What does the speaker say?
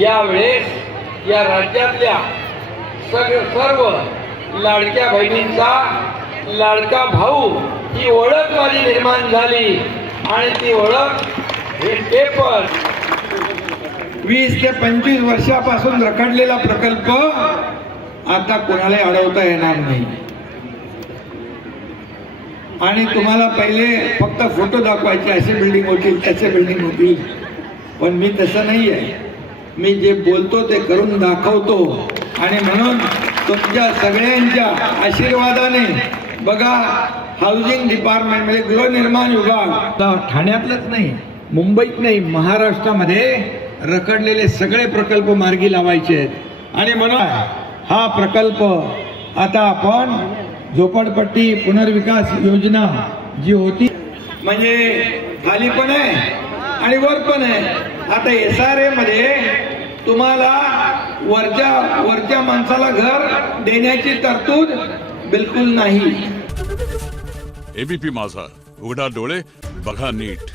यावेळेस या राज्यातल्या सग सर्व लाडक्या बहिणींचा लाडका भाऊ ही ओळख माझी निर्माण झाली आणि ती ओळख हे पेपर वीस ते पंचवीस वर्षापासून रखडलेला प्रकल्प आता कोणालाही अडवता येणार नाही. आणि तुम्हाला पहिले फक्त फोटो दाखवायचे असे बिल्डिंग होतील त्याचे बिल्डिंग होतील पण मी तसं नाही आहे मी जे बोलतो ते करून दाखवतो. आणि म्हणून तुमच्या सगळ्यांच्या आशीर्वादाने बघा हाऊसिंग डिपार्टमेंट म्हणजे गृहनिर्माण विभाग. ठाण्यातलंच नाही मुंबईत नाही महाराष्ट्रामध्ये रखडलेले सगळे प्रकल्प मार्गी लावायचे आहेत. आणि म्हणून हा प्रकल्प आता आपण झोपडपट्टी पुनर्विकास योजना जी होती म्हणजे खाली पण आहे आणि वर पण आहे. आता एस आर ए मध्ये तुम्हाला वरच्या वरच्या माणसाला घर देण्याची तरतूद बिलकुल नाही. एबीपी माझा. उघडा डोळे बघा नीट.